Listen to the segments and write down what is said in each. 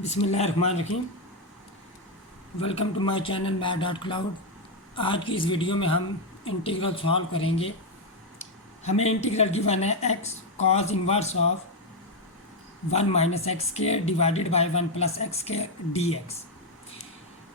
बिस्मिल्लाहिर्रहमानिर्रहीम। Welcome to my channel math cloud. आज की इस वीडियो में हम इंटीग्रल सॉल्व करेंगे। हमें इंटीग्रल गिवन है x cos inverse of 1 - x² divided by 1 + x² dx।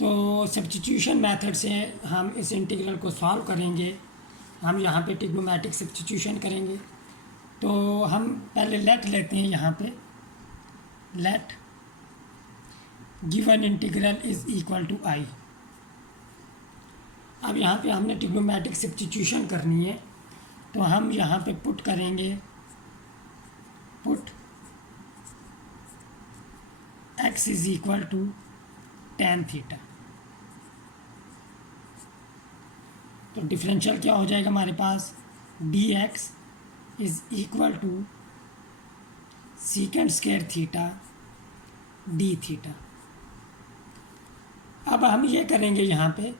तो सब्स्टिट्यूशन मेथड से हम इस इंटीग्रल को सॉल्व करेंगे। हम यहाँ पे ट्रिग्नोमेट्रिक सब्स्टिट्यूशन करेंगे। तो हम पहले लेट लेते हैं। यहाँ पे let given integral is equal to I. अब यहाँ पे हमने ट्रिग्नोमेट्रिक सब्स्टिट्यूशन करनी है, तो हम यहाँ पे पुट करेंगे, put x is equal to tan theta. तो डिफरेंशियल क्या हो जाएगा हमारे पास, dx is equal to secant square theta d theta. अब हम ये करेंगे यहाँ पे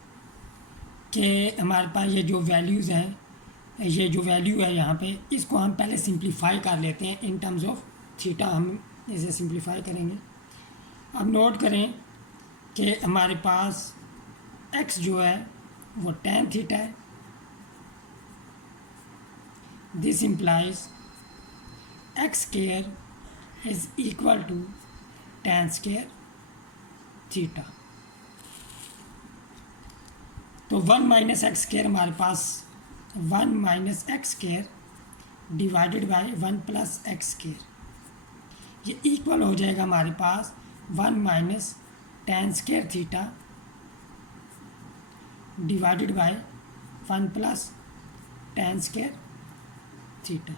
कि हमारे पास ये जो वैल्यूज़ हैं, ये जो वैल्यू है यहाँ पे, इसको हम पहले सिंप्लीफाई कर लेते हैं इन टर्म्स ऑफ थीटा। हम इसे सिंप्लीफाई करेंगे। अब नोट करें कि हमारे पास x जो है वो tan थीटा है। This implies x² is equal to tan² theta. तो 1 - x² हमारे पास 1 - x² डिवाइडेड बाय 1 + x², ये इक्वल हो जाएगा हमारे पास 1 - tan² theta divided by 1 + tan² theta.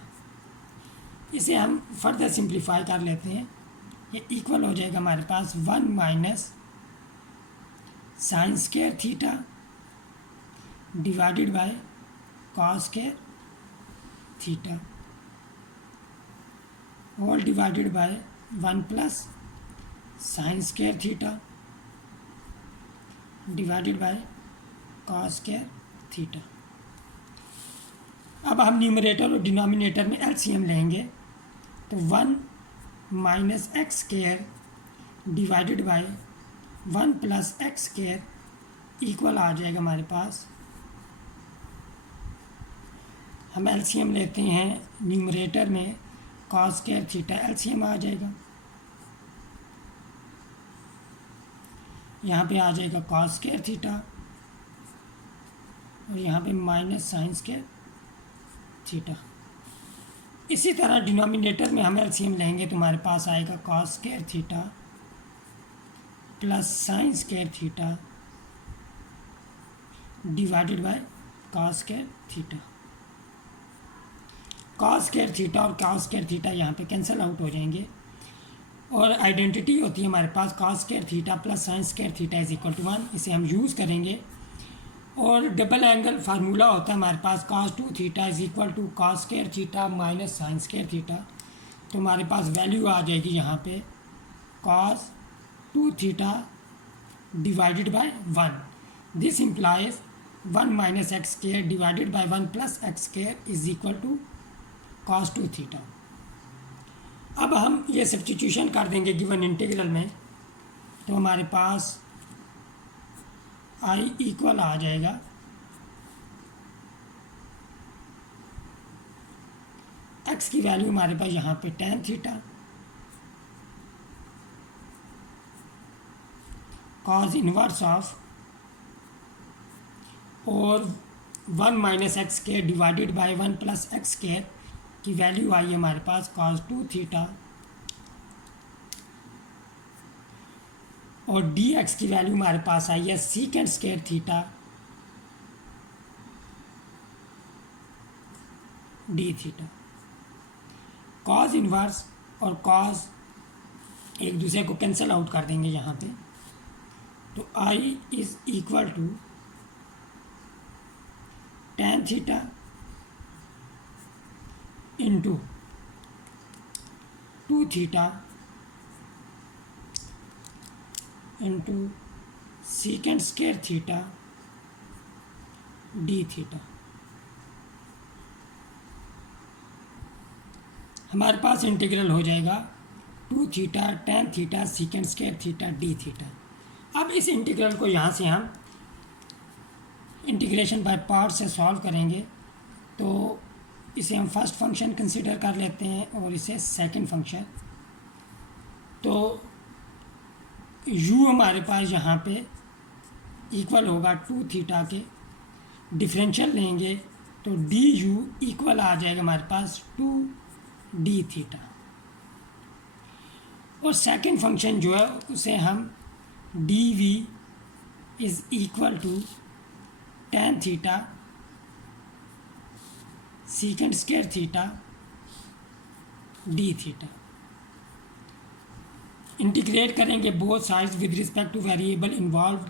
इसे हम फर्दर सिंप्लीफाई कर लेते हैं। ये इक्वल हो जाएगा हमारे पास 1 - sin² theta divided bye cos² theta all divided by 1 + sin² theta divided bye cos² theta. अब हम न्यूमरेटर और डिनोमिनेटर में एलसीएम लेंगे, तो 1 - x² divided by 1 + x² equal आ जाएगा हमारे पास। हम एलसीएम लेते हैं न्यूमरेटर में, cos² थीटा एलसीएम आ जाएगा। यहाँ पे आ जाएगा cos² थीटा और यहाँ पे -sin² थीटा। इसी तरह डिनोमिनेटर में हम एलसीएम लेंगे तो हमारे पास आएगा cos² theta plus sin² theta divided bye cos² theta. cos² theta और cos² थीटा यहाँ पे कैंसिल आउट हो जाएंगे और आइडेंटिटी होती है हमारे पास cos² theta plus sin² theta is equal to 1। इसे हम यूज़ करेंगे और डबल एंगल फार्मूला होता है हमारे पास cos2 theta is equal to cos² theta minus sin² theta. तो हमारे पास वैल्यू आ जाएगी यहाँ पे cos2 theta divided by 1। This implies 1 - x² divided by 1 + x² is equal to cos2 theta. अब हम ये सब्स्टिट्यूशन कर देंगे गिवन इंटीग्रल में, तो हमारे पास i इक्वल आ जाएगा x की वैल्यू हमारे पास यहाँ पे tan theta cos inverse of और 1 - x² डिवाइडेड बाय 1 + x² की वैल्यू आई है हमारे पास cos2 थीटा और dx की वैल्यू हमारे पास आई है sec² theta d theta. cos inverse और cos एक दूसरे को कैंसिल आउट कर देंगे यहाँ पे, तो i is equal to tan theta into 2 theta into sec² theta d theta. हमारे पास इंटीग्रल हो जाएगा 2 theta tan theta secant square theta D theta. अब इस इंटीग्रल को यहाँ से हम इंटीग्रेशन बाय पार्ट से सॉल्व करेंगे, तो इसे हम फर्स्ट फंक्शन कंसीडर कर लेते हैं और इसे सेकंड फंक्शन। तो u हमारे पास यहाँ पे इक्वल होगा 2 थीटा के, डिफरेंशियल लेंगे तो डी यू इक्वल आ जाएगा हमारे पास 2 डी थीटा। और सेकंड फंक्शन जो है उसे हम d v is equal to tan theta secant square theta D theta. Integrate करेंगे both sides with respect to variable involve,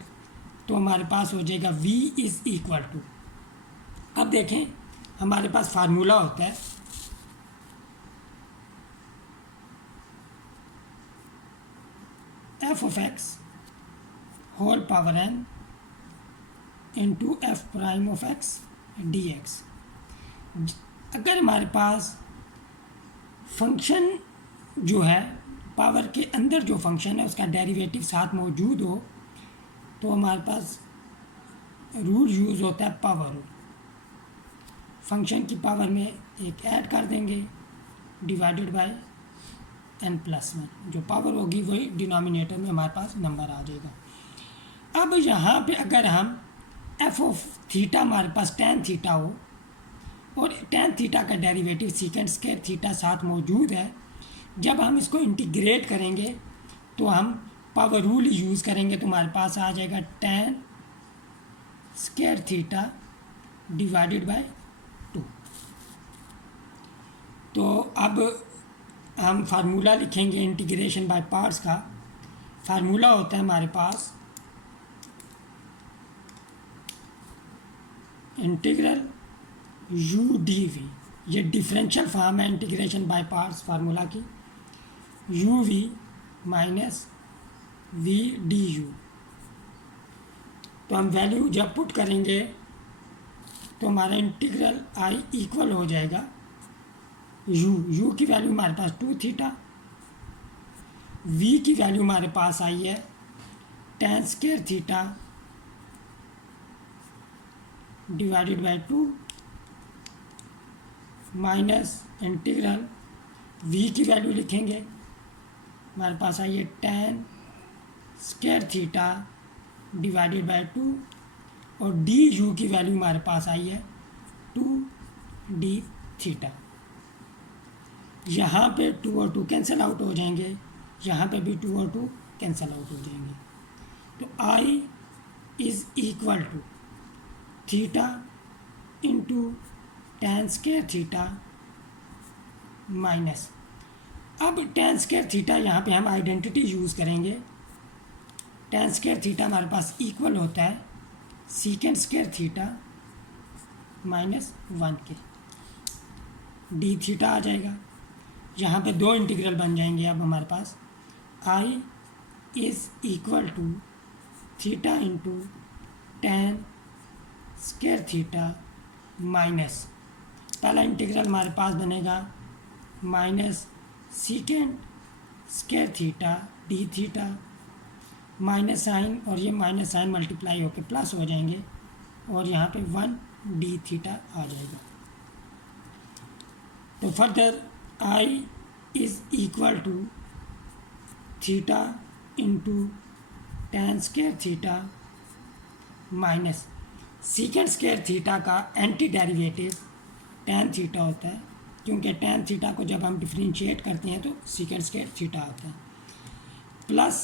तो हमारे पास हो जाएगा v इज़ इक्वल टू। अब देखें हमारे पास फार्मूला होता है f of x whole power n into F prime of x D X. अगर हमारे पास फंक्शन जो है पावर के अंदर जो फंक्शन है उसका डेरिवेटिव साथ मौजूद हो, तो हमारे पास रूल यूज़ होता है पावर रूल। फंक्शन की पावर में एक ऐड कर देंगे डिवाइडेड बाय n+1, जो पावर होगी वही डिनोमिनेटर में हमारे पास नंबर आ जाएगा। अब यहाँ पे अगर हम एफ ऑफ थीटा हमारे पास tan थीटा हो और tan थीटा का डेरिवेटिव सीकेंड स्क्वायर थीटा साथ मौजूद है, जब हम इसको इंटीग्रेट करेंगे तो हम पावर रूल यूज़ करेंगे, तो हमारे पास आ जाएगा tan square theta divided bye 2। तो अब हम फार्मूला लिखेंगे इंटीग्रेशन बाय पार्ट्स का। फार्मूला होता है हमारे पास इंटीग्रल u डी वी, ये डिफरेंशियल फॉर्म है इंटीग्रेशन बाय पार्ट्स फार्मूला की, u v minus v D you. तो हम वैल्यू जब पुट करेंगे तो हमारा इंटीग्रल i इक्वल हो जाएगा u की वैल्यू हमारे पास 2 थीटा, v की वैल्यू हमारे पास आई है tan square theta divided bye 2 minus integral v की वैल्यू लिखेंगे हमारे पास आई है tan square theta divided bye 2 और डी यू की वैल्यू हमारे पास आई है 2 डी थीटा। यहाँ पे 2 और 2 कैंसिल आउट हो जाएंगे, यहाँ पे भी 2 और 2 कैंसिल आउट हो जाएंगे। तो I is equal to theta into tan square theta minus, अब tan स्क्वायर थीटा यहाँ पे हम आइडेंटिटी यूज़ करेंगे। tan स्क्वायर थीटा हमारे पास इक्वल होता है सीकेंड स्क्वायर थीटा माइनस 1 के, डी थीटा आ जाएगा। यहाँ पे दो इंटीग्रल बन जाएंगे। अब हमारे पास I is equal to theta into tan square theta minus, पहला इंटीग्रल हमारे पास बनेगा minus secant square theta D theta, minus sign और ये माइनस साइन मल्टीप्लाई होकर प्लस हो जाएंगे और यहाँ पे 1 डी थीटा आ जाएगा। तो further I is equal to theta into tan square theta minus secant square theta का एंटी डेरिवेटिव tan थीटा होता है, क्योंकि tan थीटा को जब हम डिफरेंशिएट करते हैं तो सीकेंड स्क्वायर थीटा आता है, प्लस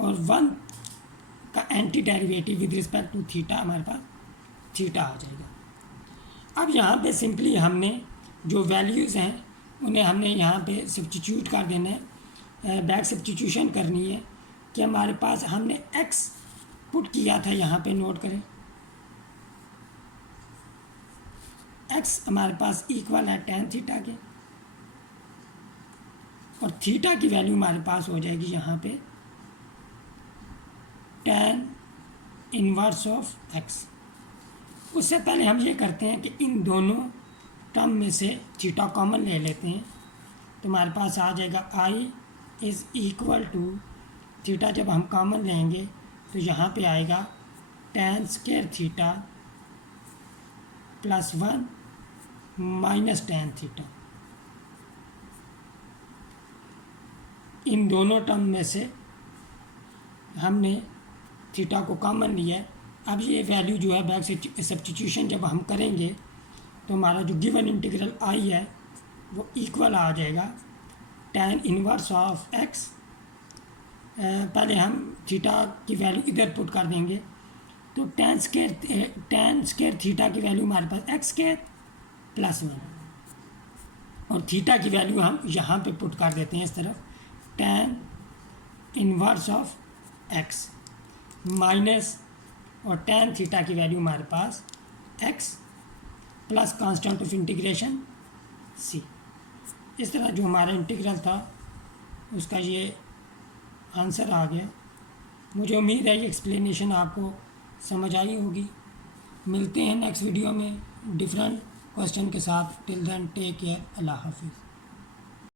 और 1 का anti derivative with respect to theta हमारे पास थीटा आ जाएगा। अब यहाँ पे सिंपली हमने जो वैल्यूज़ हैं उन्हें हमने यहाँ पे सब्स्टिट्यूट कर देना है, बैक सब्स्टिट्यूशन करनी है कि हमारे पास हमने x पुट किया था, यहाँ पे नोट करें x हमारे पास इक्वल है tan थीटा के और थीटा की वैल्यू हमारे पास हो जाएगी यहाँ पे tan इनवर्स ऑफ x। उससे पहले हम ये करते हैं कि इन दोनों टर्म में से थीटा कॉमन ले लेते हैं, तो हमारे पास आ जाएगा I is equal to theta. जब हम कॉमन लेंगे तो यहाँ पे आएगा tan square theta plus 1 minus tan theta. इन दोनों टर्म में से हमने थीटा को कॉमन लिया है। अब ये वैल्यू जो है बैक सब्स्टिट्यूशन जब हम करेंगे तो हमारा जो गिवन इंटीग्रल आई है वो इक्वल आ जाएगा tan इनवर्स ऑफ x। पहले हम थीटा की वैल्यू इधर पुट कर देंगे तो tan स्क्वायर थीटा की वैल्यू हमारे पास x स्क्वायर प्लस 1 और थीटा की वैल्यू हम यहाँ पे पुट कर देते हैं इस तरफ tan inverse of x minus और tan थीटा की वैल्यू हमारे पास x plus constant of integration c। इस तरह जो हमारा इंटीग्रल था उसका ये आंसर आ गया। मुझे उम्मीद है ये एक्सप्लेनेशन आपको समझ आई होगी। मिलते हैं नेक्स्ट वीडियो में डिफरेंट क्वेश्चन के साथ। Till then take care. अल्लाह हाफिज़।